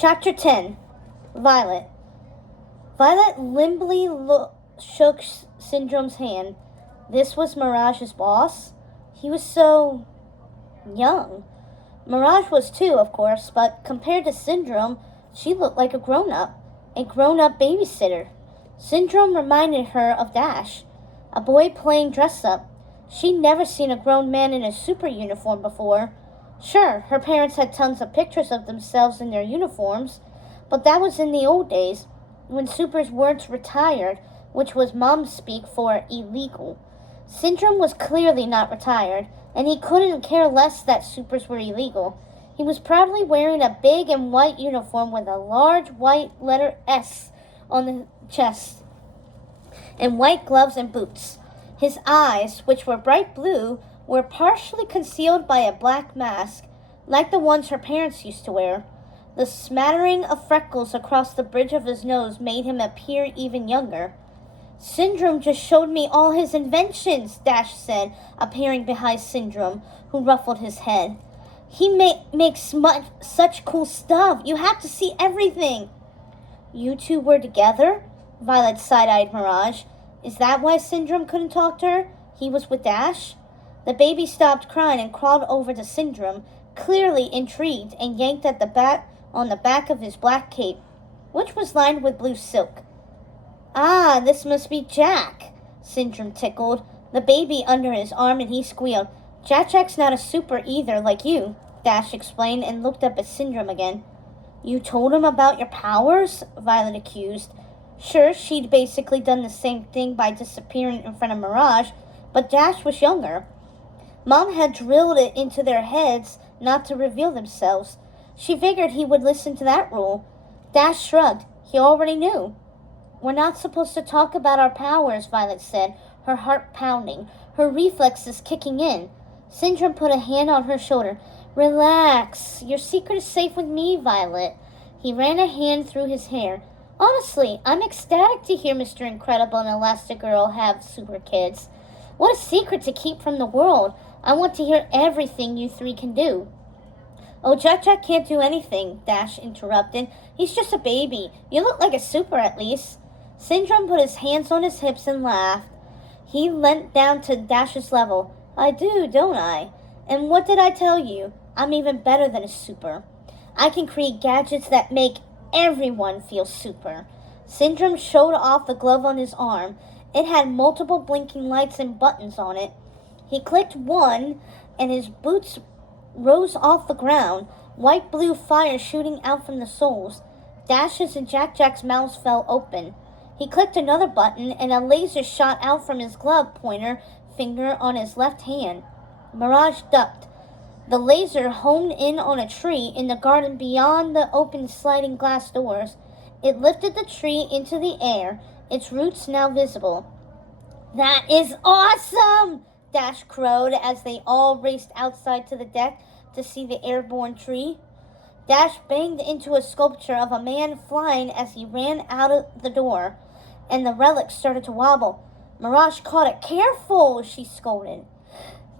Chapter 10. Violet. Violet limply shook Syndrome's hand. This was Mirage's boss. He was so young. Mirage was too, of course, but compared to Syndrome, she looked like a grown-up babysitter. Syndrome reminded her of Dash, a boy playing dress-up. She'd never seen a grown man in a super uniform before. Sure, her parents had tons of pictures of themselves in their uniforms, but that was in the old days, when supers weren't retired, which was mom speak for illegal. Syndrome was clearly not retired, and he couldn't care less that supers were illegal. He was proudly wearing a big and white uniform with a large white letter S on the chest, and white gloves and boots. His eyes, which were bright blue, were partially concealed by a black mask, like the ones her parents used to wear. The smattering of freckles across the bridge of his nose made him appear even younger. Syndrome just showed me all his inventions, Dash said, appearing behind Syndrome, who ruffled his head. He makes such cool stuff. You have to see everything. You two were together? Violet side-eyed Mirage. Is that why Syndrome couldn't talk to her? He was with Dash? The baby stopped crying and crawled over to Syndrome, clearly intrigued, and yanked at the back of his black cape, which was lined with blue silk. Ah, this must be Jack, Syndrome tickled, the baby under his arm, and he squealed. Jack's not a super either, like you, Dash explained, and looked up at Syndrome again. You told him about your powers? Violet accused. Sure, she'd basically done the same thing by disappearing in front of Mirage, but Dash was younger. Mom had drilled it into their heads not to reveal themselves. She figured he would listen to that rule. Dash shrugged. He already knew. We're not supposed to talk about our powers, Violet said, her heart pounding, her reflexes kicking in. Syndrome put a hand on her shoulder. Relax. Your secret is safe with me, Violet. He ran a hand through his hair. Honestly, I'm ecstatic to hear Mr. Incredible and Elastigirl have super kids. What a secret to keep from the world. I want to hear everything you three can do. Oh, Jack can't do anything, Dash interrupted. He's just a baby. You look like a super at least. Syndrome put his hands on his hips and laughed. He leant down to Dash's level. I do, don't I? And what did I tell you? I'm even better than a super. I can create gadgets that make everyone feel super. Syndrome showed off the glove on his arm. It had multiple blinking lights and buttons on it. He clicked one, and his boots rose off the ground, white-blue fire shooting out from the soles. Dash's and Jack's mouths fell open. He clicked another button, and a laser shot out from his glove pointer finger on his left hand. Mirage ducked. The laser honed in on a tree in the garden beyond the open sliding glass doors. It lifted the tree into the air, its roots now visible. That is awesome! Dash crowed as they all raced outside to the deck to see the airborne tree. Dash banged into a sculpture of a man flying as he ran out of the door, and the relic started to wobble. Mirage caught it. Careful, she scolded.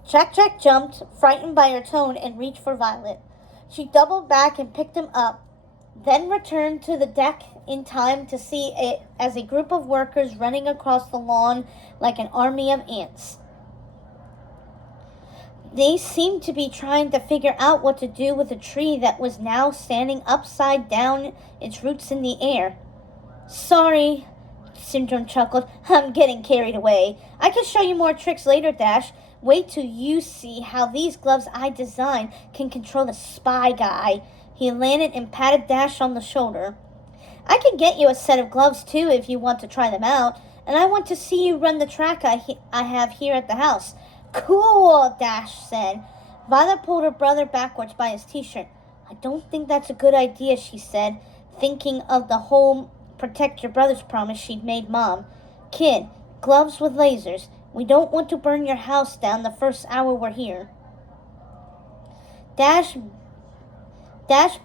Jack jumped, frightened by her tone, and reached for Violet. She doubled back and picked him up, then returned to the deck in time to see it as a group of workers running across the lawn like an army of ants. They seemed to be trying to figure out what to do with a tree that was now standing upside down, its roots in the air. Sorry, Syndrome chuckled. I'm getting carried away. I can show you more tricks later, Dash. Wait till you see how these gloves I designed can control the spy guy. He landed and patted Dash on the shoulder. I can get you a set of gloves, too, if you want to try them out. And I want to see you run the track I have here at the house. Cool, Dash said. Violet pulled her brother backwards by his t-shirt. I don't think that's a good idea, she said, thinking of the whole protect your brother's promise she'd made Mom. Kid, gloves with lasers. We don't want to burn your house down the first hour we're here. Dash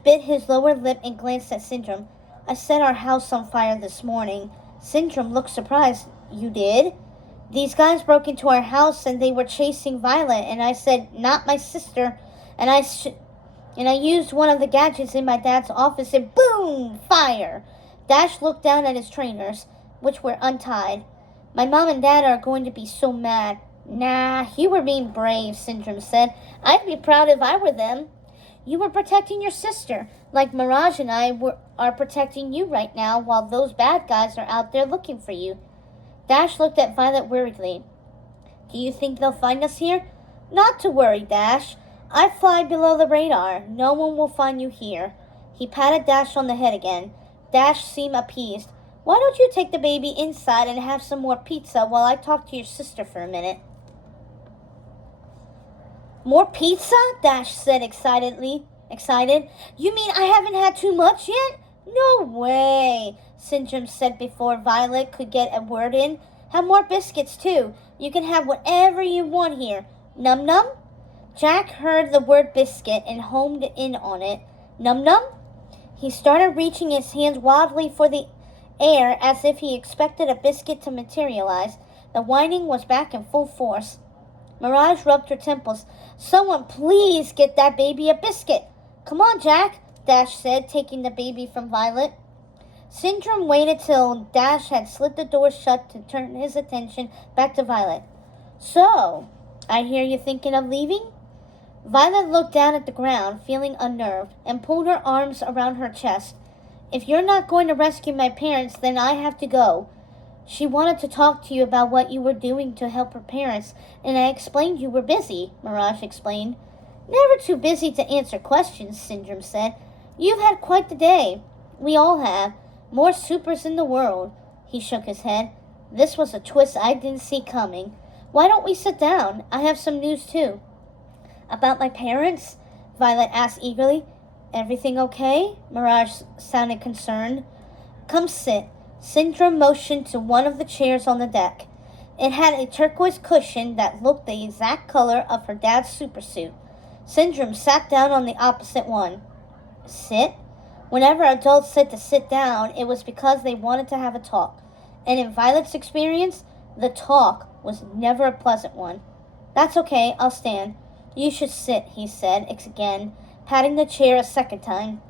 bit his lower lip and glanced at Syndrome. I set our house on fire this morning. Syndrome looked surprised. You did? These guys broke into our house and they were chasing Violet, and I said, not my sister. And and I used one of the gadgets in my dad's office and boom! Fire! Dash looked down at his trainers, which were untied. My mom and dad are going to be so mad. Nah, you were being brave, Syndrome said. I'd be proud if I were them. You were protecting your sister, like Mirage and I are protecting you right now while those bad guys are out there looking for you. Dash looked at Violet worriedly. Do you think they'll find us here? Not to worry, Dash. I fly below the radar. No one will find you here. He patted Dash on the head again. Dash seemed appeased. Why don't you take the baby inside and have some more pizza while I talk to your sister for a minute? More pizza? Dash said excited. You mean I haven't had too much yet? No way, Syndrome said before Violet could get a word in. Have more biscuits, too. You can have whatever you want here. Num num? Jack heard the word biscuit and homed in on it. Num num? He started reaching his hands wildly for the air as if he expected a biscuit to materialize. The whining was back in full force. Mirage rubbed her temples. Someone please get that baby a biscuit. Come on, Jack, Dash said, taking the baby from Violet. Syndrome waited till Dash had slid the door shut to turn his attention back to Violet. So, I hear you thinking of leaving? Violet looked down at the ground, feeling unnerved, and pulled her arms around her chest. If you're not going to rescue my parents, then I have to go. She wanted to talk to you about what you were doing to help her parents, and I explained you were busy, Mirage explained. Never too busy to answer questions, Syndrome said. You've had quite the day. We all have. More supers in the world. He shook his head. This was a twist I didn't see coming. Why don't we sit down? I have some news too. About my parents? Violet asked eagerly. Everything okay? Mirage sounded concerned. Come sit. Syndrome motioned to one of the chairs on the deck. It had a turquoise cushion that looked the exact color of her dad's supersuit. Syndrome sat down on the opposite one. Sit? Whenever adults said to sit down, it was because they wanted to have a talk. And in Violet's experience, the talk was never a pleasant one. That's okay, I'll stand. You should sit, he said again, patting the chair a second time.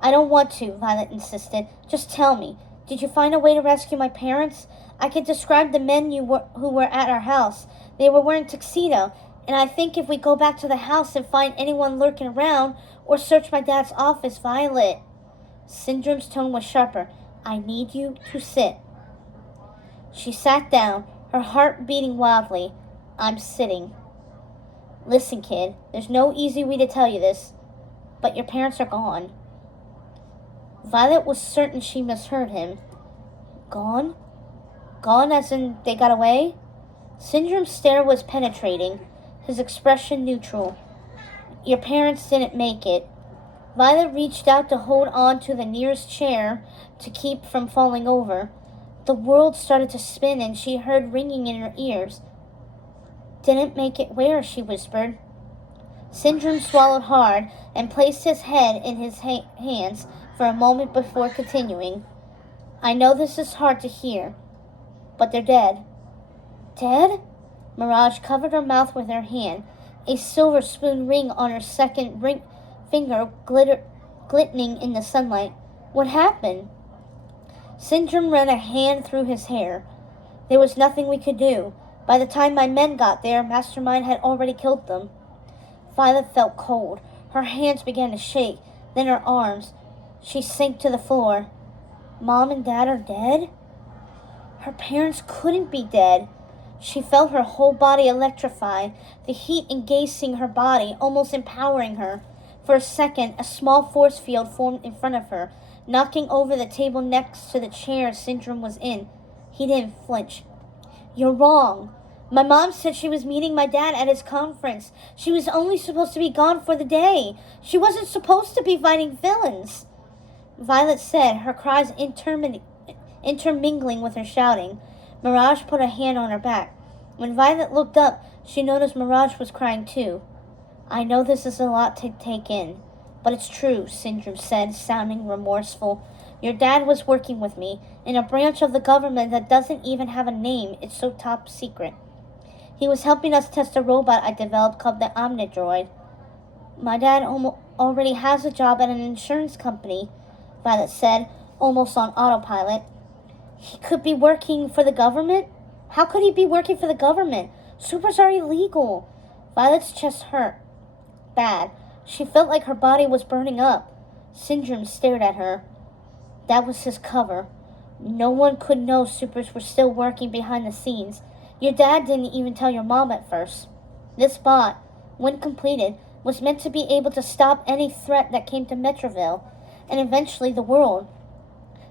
I don't want to, Violet insisted. Just tell me. Did you find a way to rescue my parents? I could describe the men who were at our house. They were wearing tuxedo, and I think if we go back to the house and find anyone lurking around or search my dad's office, Violet. Syndrome's tone was sharper. I need you to sit. She sat down, her heart beating wildly. I'm sitting. Listen, kid, there's no easy way to tell you this, but your parents are gone. Violet was certain she misheard him. Gone? Gone as in they got away? Syndrome's stare was penetrating, his expression neutral. Your parents didn't make it. Violet reached out to hold on to the nearest chair to keep from falling over. The world started to spin and she heard ringing in her ears. Didn't make it where? She whispered. Syndrome swallowed hard and placed his head in his hands for a moment before continuing. I know this is hard to hear, but they're dead. Dead? Mirage covered her mouth with her hand, a silver spoon ring on her second finger glistening in the sunlight. What happened? Syndrome ran a hand through his hair. There was nothing we could do. By the time my men got there, Mastermind had already killed them. Violet felt cold. Her hands began to shake, then her arms. She sank to the floor. Mom and Dad are dead? Her parents couldn't be dead. She felt her whole body electrified, the heat engaging her body, almost empowering her. For a second, a small force field formed in front of her, knocking over the table next to the chair Syndrome was in. He didn't flinch. You're wrong. My mom said she was meeting my dad at his conference. She was only supposed to be gone for the day. She wasn't supposed to be fighting villains. Violet said, her cries intermingling with her shouting. Mirage put a hand on her back. When Violet looked up, she noticed Mirage was crying too. I know this is a lot to take in, but it's true, Syndrome said, sounding remorseful. Your dad was working with me in a branch of the government that doesn't even have a name. It's so top secret. He was helping us test a robot I developed called the Omnidroid. My dad already has a job at an insurance company, Violet said, almost on autopilot. He could be working for the government? How could he be working for the government? Supers are illegal. Violet's chest hurt. Bad. She felt like her body was burning up. Syndrome stared at her. That was his cover. No one could know supers were still working behind the scenes. Your dad didn't even tell your mom at first. This bot, when completed, was meant to be able to stop any threat that came to Metroville, and eventually the world.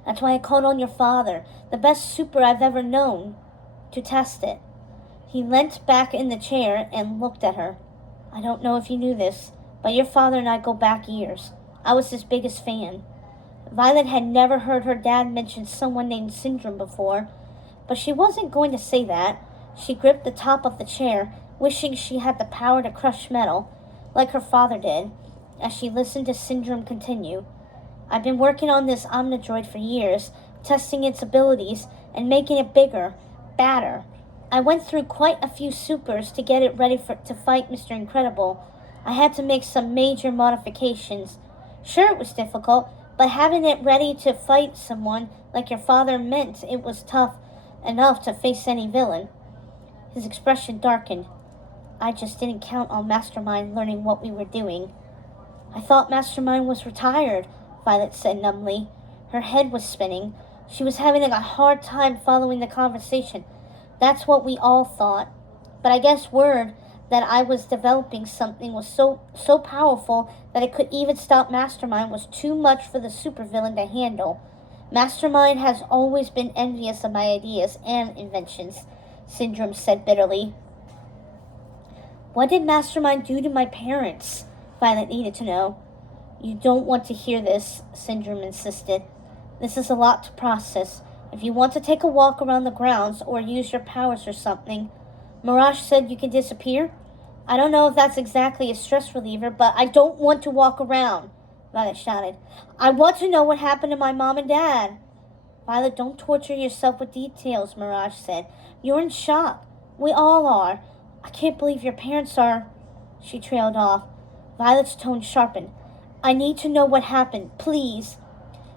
That's why I called on your father, the best super I've ever known, to test it. He leant back in the chair and looked at her. I don't know if you knew this, but your father and I go back years. I was his biggest fan. Violet had never heard her dad mention someone named Syndrome before, but she wasn't going to say that. She gripped the top of the chair, wishing she had the power to crush metal, like her father did, as she listened to Syndrome continue. I've been working on this Omnidroid for years, testing its abilities and making it bigger, badder. I went through quite a few supers to get it ready to fight Mr. Incredible. I had to make some major modifications. Sure, it was difficult, but having it ready to fight someone like your father meant it was tough enough to face any villain. His expression darkened. I just didn't count on Mastermind learning what we were doing. I thought Mastermind was retired, Violet said numbly. Her head was spinning. She was having a hard time following the conversation. That's what we all thought. But I guess word that I was developing something was so powerful that it could even stop Mastermind was too much for the supervillain to handle. Mastermind has always been envious of my ideas and inventions, Syndrome said bitterly. What did Mastermind do to my parents? Violet needed to know. You don't want to hear this, Syndrome insisted. This is a lot to process. If you want to take a walk around the grounds or use your powers or something. Mirage said you can disappear? I don't know if that's exactly a stress reliever, but I don't want to walk around, Violet shouted. I want to know what happened to my mom and dad. Violet, don't torture yourself with details, Mirage said. You're in shock. We all are. I can't believe your parents are... She trailed off. Violet's tone sharpened. I need to know what happened, please.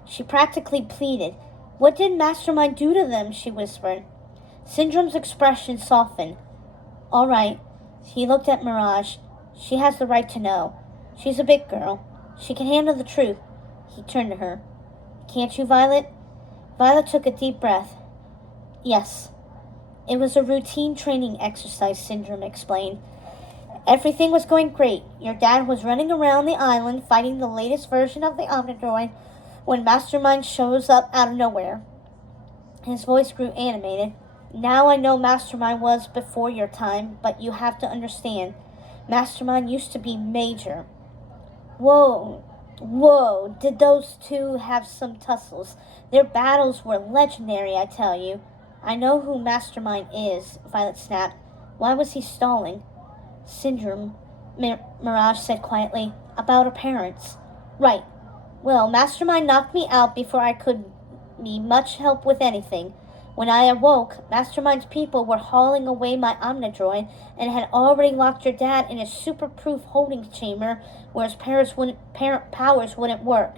She practically pleaded. What did Mastermind do to them? She whispered. Syndrome's expression softened. All right. He looked at Mirage. She has the right to know. She's a big girl. She can handle the truth. He turned to her. Can't you, Violet? Violet took a deep breath. Yes. It was a routine training exercise, Syndrome explained. Everything was going great. Your dad was running around the island fighting the latest version of the Omnidroid when Mastermind shows up out of nowhere. His voice grew animated. Now I know Mastermind was before your time, but you have to understand. Mastermind used to be major. Whoa, did those two have some tussles? Their battles were legendary, I tell you. I know who Mastermind is, Violet snapped. Why was he stalling? Syndrome, Mirage said quietly, about her parents. Right. Well, Mastermind knocked me out before I could be much help with anything. When I awoke, Mastermind's people were hauling away my Omnidroid and had already locked your dad in a super-proof holding chamber where his powers wouldn't work.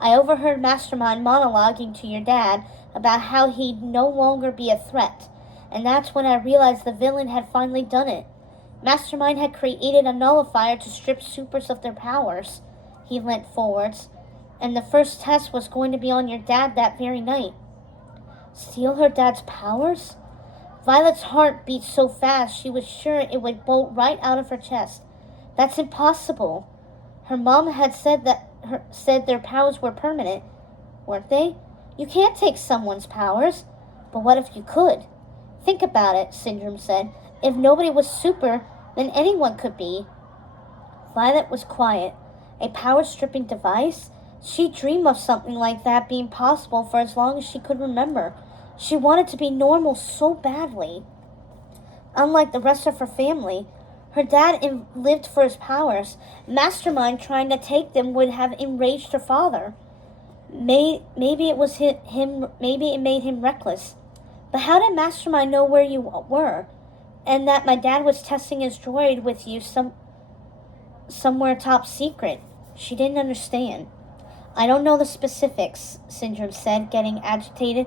I overheard Mastermind monologuing to your dad about how he'd no longer be a threat, and that's when I realized the villain had finally done it. Mastermind had created a nullifier to strip supers of their powers. He leant forwards, and the first test was going to be on your dad that very night. Steal her dad's powers? Violet's heart beat so fast she was sure it would bolt right out of her chest. That's impossible. Her mom had said their powers were permanent, weren't they? You can't take someone's powers. But what if you could? Think about it, Syndrome said. If nobody was super, then anyone could be. Violet was quiet. A power-stripping device? She dreamed of something like that being possible for as long as she could remember. She wanted to be normal so badly. Unlike the rest of her family, her dad lived for his powers. Mastermind trying to take them would have enraged her father. Maybe it was him. Maybe it made him reckless. But how did Mastermind know where you were, and that my dad was testing his droid with you somewhere top secret? She didn't understand. I don't know the specifics, Syndrome said, getting agitated.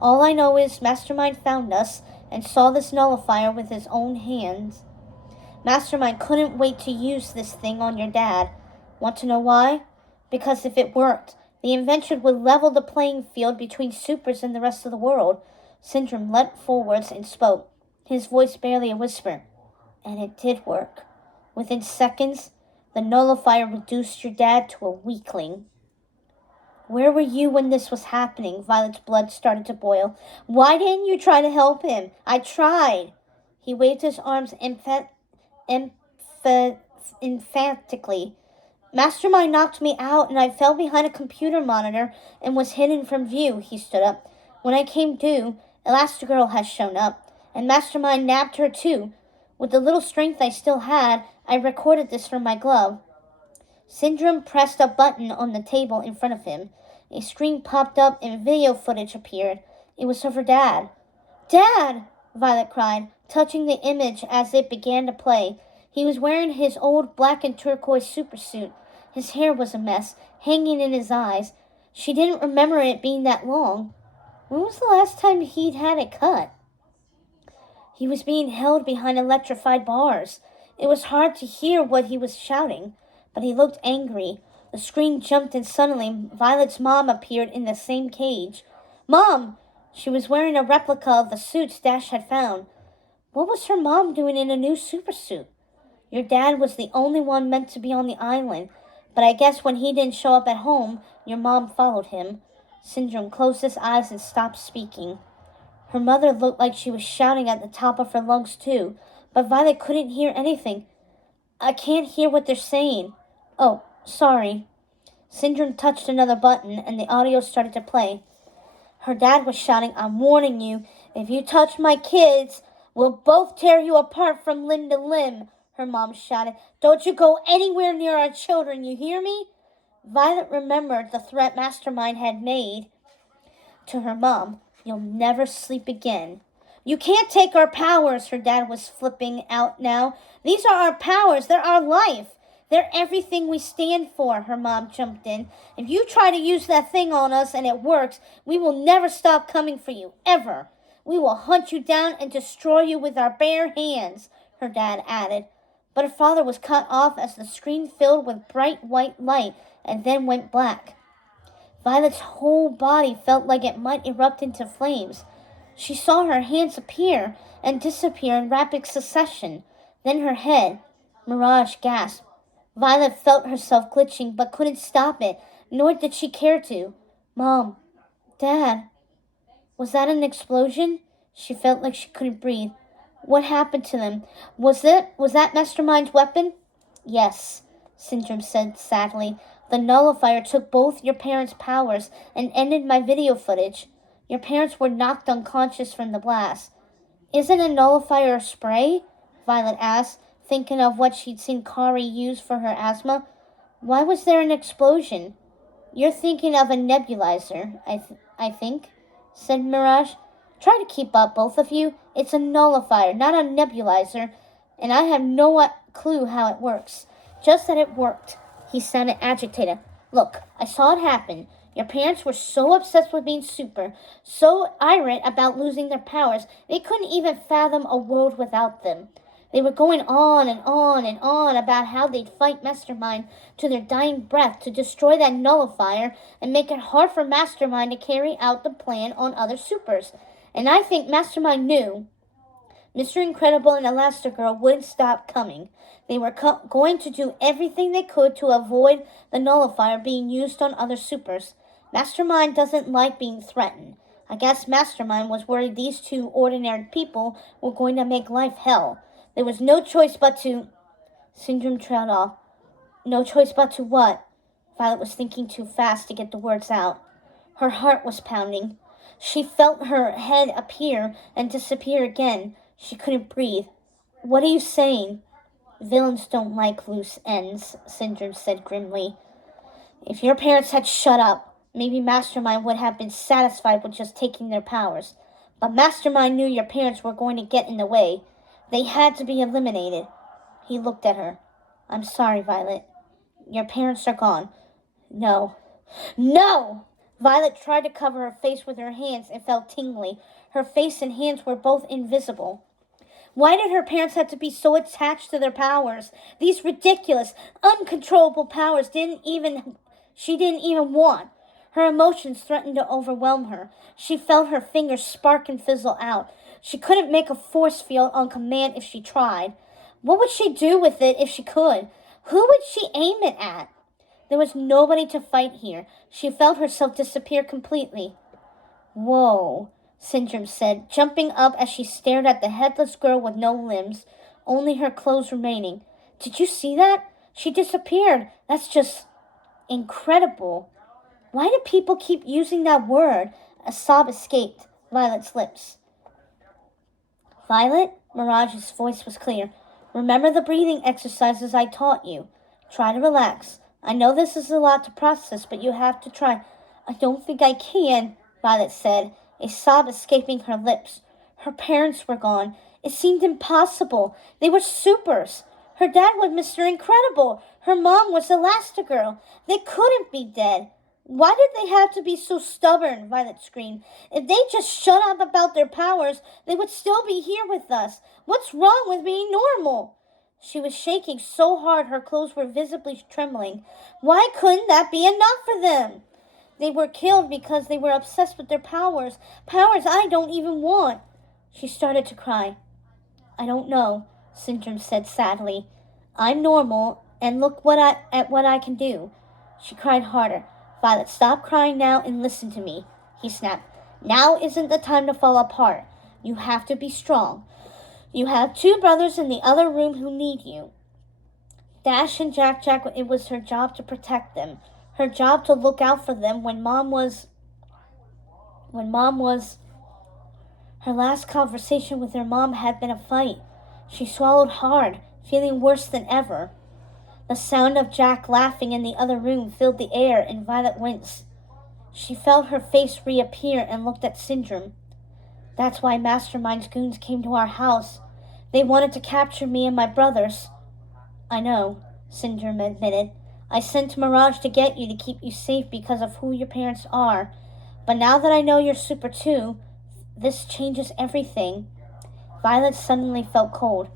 All I know is Mastermind found us and saw this nullifier with his own hands. Mastermind couldn't wait to use this thing on your dad. Want to know why? Because if it worked, the invention would level the playing field between supers and the rest of the world. Syndrome leapt forwards and spoke, his voice barely a whisper. And it did work. Within seconds, the nullifier reduced your dad to a weakling. Where were you when this was happening? Violet's blood started to boil. Why didn't you try to help him? I tried. He waved his arms emphatically. Mastermind knocked me out and I fell behind a computer monitor and was hidden from view. He stood up. When I came to, Elastigirl has shown up, and Mastermind nabbed her too. With the little strength I still had, I recorded this from my glove. Syndrome pressed a button on the table in front of him. A screen popped up and video footage appeared. It was of her dad. Dad! Violet cried, touching the image as it began to play. He was wearing his old black and turquoise supersuit. His hair was a mess, hanging in his eyes. She didn't remember it being that long. When was the last time he'd had it cut? He was being held behind electrified bars. It was hard to hear what he was shouting, but he looked angry. The screen jumped and suddenly Violet's mom appeared in the same cage. Mom! She was wearing a replica of the suits Dash had found. What was her mom doing in a new supersuit? Your dad was the only one meant to be on the island, but I guess when he didn't show up at home, your mom followed him. Syndrome closed his eyes and stopped speaking. Her mother looked like she was shouting at the top of her lungs too, but Violet couldn't hear anything. I can't hear what they're saying. Oh, sorry. Syndrome touched another button and the audio started to play. Her dad was shouting, I'm warning you, if you touch my kids, we'll both tear you apart from limb to limb, her mom shouted. Don't you go anywhere near our children, you hear me? Violet remembered the threat Mastermind had made to her mom. You'll never sleep again. You can't take our powers, her dad was flipping out now. These are our powers. They're our life. They're everything we stand for, her mom jumped in. If you try to use that thing on us and it works, we will never stop coming for you, ever. We will hunt you down and destroy you with our bare hands, her dad added. But her father was cut off as the screen filled with bright white light and then went black. Violet's whole body felt like it might erupt into flames. She saw her hands appear and disappear in rapid succession. Then her head. Mirage gasped. Violet felt herself glitching but couldn't stop it, nor did she care to. Mom. Dad. Was that an explosion? She felt like she couldn't breathe. What happened to them? Was that Mastermind's weapon? Yes, Syndrome said sadly. The nullifier took both your parents' powers and ended my video footage. Your parents were knocked unconscious from the blast. Isn't a nullifier a spray? Violet asked, thinking of what she'd seen Kari use for her asthma. Why was there an explosion? You're thinking of a nebulizer, I think, said Mirage. Try to keep up, both of you. It's a nullifier, not a nebulizer, and I have no clue how it works. Just that it worked. He sounded agitated. Look, I saw it happen. Your parents were so obsessed with being super, so irate about losing their powers, they couldn't even fathom a world without them. They were going on and on and on about how they'd fight Mastermind to their dying breath to destroy that nullifier and make it hard for Mastermind to carry out the plan on other supers. And I think Mastermind knew Mr. Incredible and Elastigirl wouldn't stop coming. They were going to do everything they could to avoid the nullifier being used on other supers. Mastermind doesn't like being threatened. I guess Mastermind was worried these two ordinary people were going to make life hell. There was no choice but to... Syndrome trailed off. No choice but to what? Violet was thinking too fast to get the words out. Her heart was pounding. She felt her head appear and disappear again. She couldn't breathe. What are you saying? Villains don't like loose ends, Syndrome said grimly. If your parents had shut up, maybe Mastermind would have been satisfied with just taking their powers. But Mastermind knew your parents were going to get in the way. They had to be eliminated. He looked at her. I'm sorry, Violet. Your parents are gone. No. No! Violet tried to cover her face with her hands and felt tingly. Her face and hands were both invisible. Why did her parents have to be so attached to their powers? These ridiculous, uncontrollable powers she didn't even want. Her emotions threatened to overwhelm her. She felt her fingers spark and fizzle out. She couldn't make a force field on command if she tried. What would she do with it if she could? Who would she aim it at? There was nobody to fight here. She felt herself disappear completely. Whoa, Syndrome said, jumping up as she stared at the headless girl with no limbs, only her clothes remaining. Did you see that? She disappeared. That's just incredible. Why do people keep using that word? A sob escaped Violet's lips. Violet? Mirage's voice was clear. Remember the breathing exercises I taught you. Try to relax. I know this is a lot to process, but you have to try. I don't think I can, Violet said, a sob escaping her lips. Her parents were gone. It seemed impossible. They were supers. Her dad was Mr. Incredible. Her mom was Elastigirl. They couldn't be dead. Why did they have to be so stubborn? Violet screamed. If they just shut up about their powers, they would still be here with us. What's wrong with being normal? She was shaking so hard her clothes were visibly trembling. Why couldn't that be enough for them? They were killed because they were obsessed with their powers. Powers I don't even want. She started to cry. I don't know, Syndrome said sadly. I'm normal, and look at what I can do. She cried harder. Violet, stop crying now and listen to me, he snapped. Now isn't the time to fall apart. You have to be strong. You have 2 brothers in the other room who need you. Dash and Jack, it was her job to protect them. Her job to look out for them when Mom was... Her last conversation with her mom had been a fight. She swallowed hard, feeling worse than ever. The sound of Jack laughing in the other room filled the air, and Violet winced. She felt her face reappear and looked at Syndrome. That's why Mastermind's goons came to our house. They wanted to capture me and my brothers. I know, Syndrome admitted. I sent Mirage to get you to keep you safe because of who your parents are. But now that I know you're Super 2, this changes everything. Violet suddenly felt cold.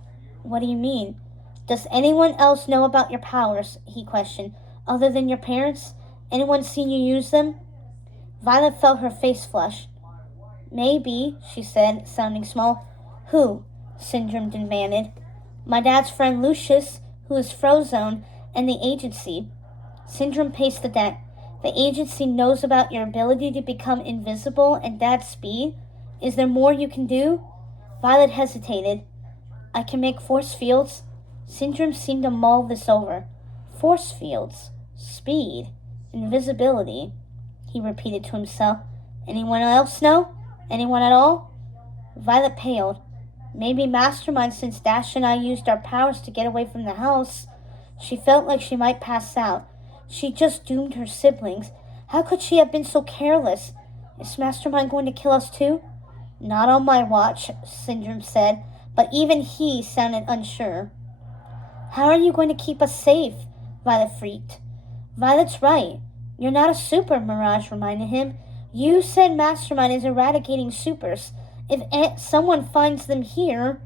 What do you mean? Does anyone else know about your powers? He questioned. Other than your parents? Anyone seen you use them? Violet felt her face flush. Maybe, she said, sounding small. Who? Syndrome demanded. My dad's friend Lucius, who is Frozone, and the agency. Syndrome paced the deck. The agency knows about your ability to become invisible and Dad's speed. Is there more you can do? Violet hesitated. I can make force fields. Syndrome seemed to mull this over. Force fields, speed, invisibility, he repeated to himself. Anyone else know? Anyone at all? Violet paled. Maybe Mastermind, since Dash and I used our powers to get away from the house. She felt like she might pass out. She just doomed her siblings. How could she have been so careless? Is Mastermind going to kill us too? Not on my watch, Syndrome said, but even he sounded unsure. How are you going to keep us safe? Violet freaked. Violet's right. You're not a super, Mirage reminded him. You said Mastermind is eradicating supers. If someone finds them here...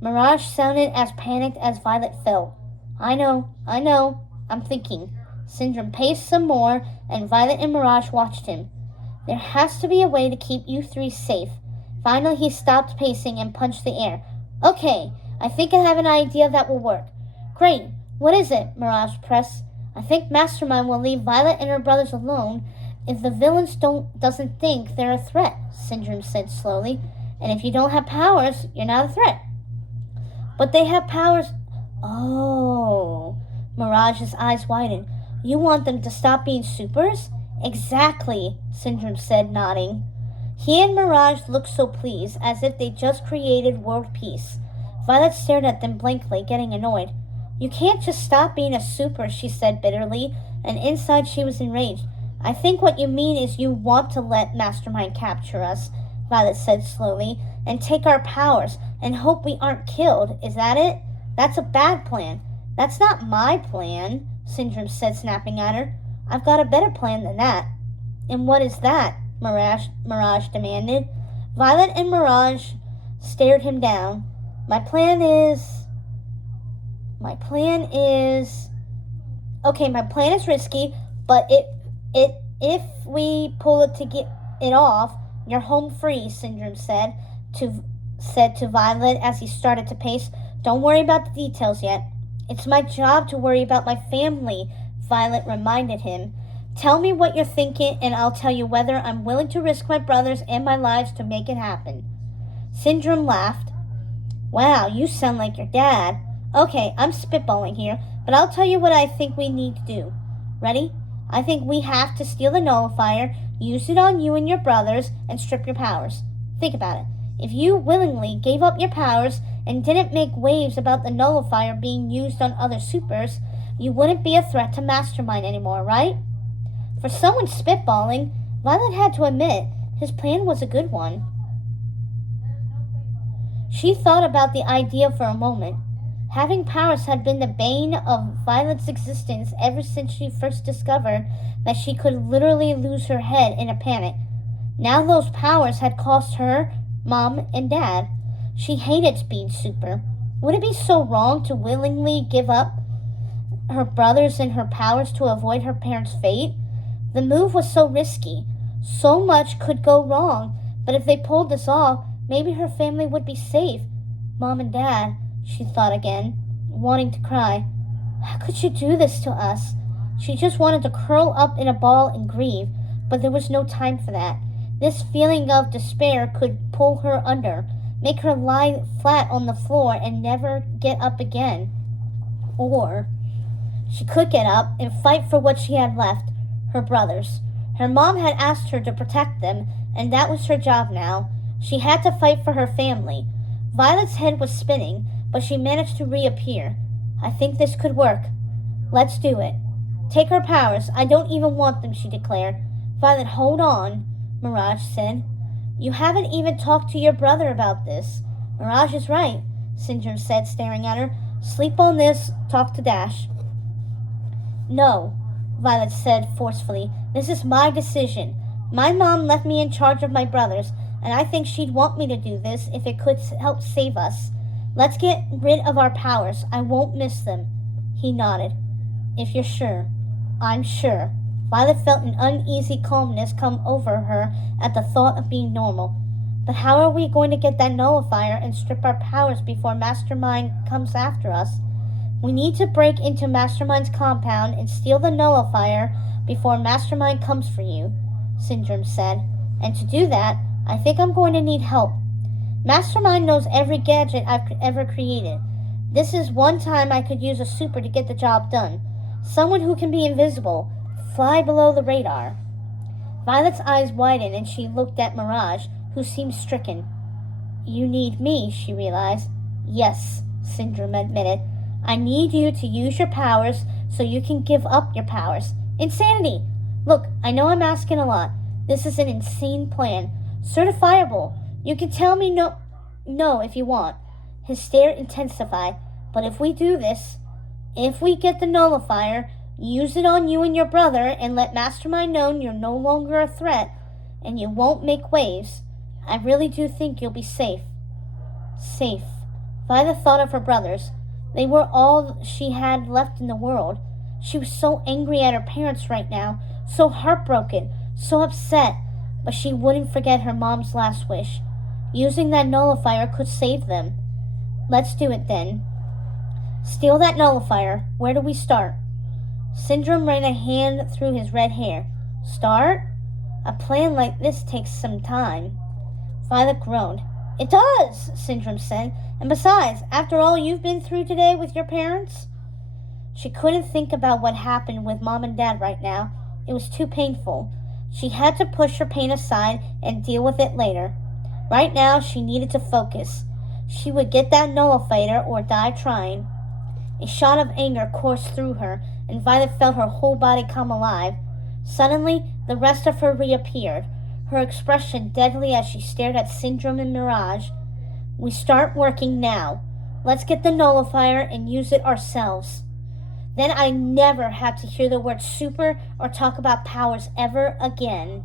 Mirage sounded as panicked as Violet felt. I know. I'm thinking. Syndrome paced some more, and Violet and Mirage watched him. There has to be a way to keep you 3 safe. Finally, he stopped pacing and punched the air. Okay, I think I have an idea that will work. Great. What is it? Mirage pressed. I think Mastermind will leave Violet and her brothers alone if the villains doesn't think they're a threat, Syndrome said slowly. And if you don't have powers, you're not a threat. But they have powers. Oh. Mirage's eyes widened. You want them to stop being supers? Exactly, Syndrome said, nodding. He and Mirage looked so pleased, as if they just created world peace. Violet stared at them blankly, getting annoyed. You can't just stop being a super, she said bitterly, and inside she was enraged. I think what you mean is you want to let Mastermind capture us, Violet said slowly, and take our powers, and hope we aren't killed. Is that it? That's a bad plan. That's not my plan, Syndrome said, snapping at her. I've got a better plan than that. And what is that? Mirage demanded. Violet and Mirage stared him down. My plan is... Okay, my plan is risky, but if we pull it to get it off, you're home free, Syndrome said to Violet as he started to pace. Don't worry about the details yet. It's my job to worry about my family, Violet reminded him. Tell me what you're thinking, and I'll tell you whether I'm willing to risk my brothers and my lives to make it happen. Syndrome laughed. Wow, you sound like your dad. Okay, I'm spitballing here, but I'll tell you what I think we need to do. Ready? I think we have to steal the nullifier, use it on you and your brothers, and strip your powers. Think about it. If you willingly gave up your powers and didn't make waves about the nullifier being used on other supers, you wouldn't be a threat to Mastermind anymore, right? For someone spitballing, Violet had to admit his plan was a good one. She thought about the idea for a moment. Having powers had been the bane of Violet's existence ever since she first discovered that she could literally lose her head in a panic. Now those powers had cost her Mom and Dad. She hated being super. Would it be so wrong to willingly give up her brothers and her powers to avoid her parents' fate? The move was so risky. So much could go wrong, but if they pulled this off, maybe her family would be safe. Mom and Dad, she thought again, wanting to cry. How could you do this to us? She just wanted to curl up in a ball and grieve, but there was no time for that. This feeling of despair could pull her under, make her lie flat on the floor and never get up again. Or she could get up and fight for what she had left, her brothers. Her mom had asked her to protect them, and that was her job now. She had to fight for her family. Violet's head was spinning, but she managed to reappear. I think this could work. Let's do it. Take her powers. I don't even want them, she declared. Violet, hold on, Mirage said. You haven't even talked to your brother about this. Mirage is right, Syndrome said, staring at her. Sleep on this, talk to Dash. No, Violet said forcefully. This is my decision. My mom left me in charge of my brothers, and I think she'd want me to do this if it could help save us. Let's get rid of our powers. I won't miss them. He nodded. If you're sure. I'm sure. Violet felt an uneasy calmness come over her at the thought of being normal. But how are we going to get that nullifier and strip our powers before Mastermind comes after us? We need to break into Mastermind's compound and steal the nullifier before Mastermind comes for you, Syndrome said. And to do that, I think I'm going to need help. Mastermind knows every gadget I've ever created. This is one time I could use a super to get the job done. Someone who can be invisible, fly below the radar. Violet's eyes widened and she looked at Mirage, who seemed stricken. You need me, she realized. Yes, Syndrome admitted. I need you to use your powers so you can give up your powers. Insanity! Look, I know I'm asking a lot. This is an insane plan. Certifiable. You can tell me no if you want. His stare intensified. But if we do this, if we get the nullifier, use it on you and your brother, and let Mastermind know you're no longer a threat, and you won't make waves, I really do think you'll be safe. Safe. Violet thought of her brothers. They were all she had left in the world. She was so angry at her parents right now, so heartbroken, so upset, but she wouldn't forget her mom's last wish. Using that nullifier could save them. Let's do it then. Steal that nullifier. Where do we start? Syndrome ran a hand through his red hair. Start? A plan like this takes some time. Violet groaned. It does, Syndrome said. And besides, after all you've been through today with your parents? She couldn't think about what happened with Mom and Dad right now. It was too painful. She had to push her pain aside and deal with it later. Right now, she needed to focus. She would get that nullifier or die trying. A shot of anger coursed through her, and Violet felt her whole body come alive. Suddenly, the rest of her reappeared, her expression deadly as she stared at Syndrome and Mirage. We start working now. Let's get the nullifier and use it ourselves. Then I never have to hear the word super or talk about powers ever again.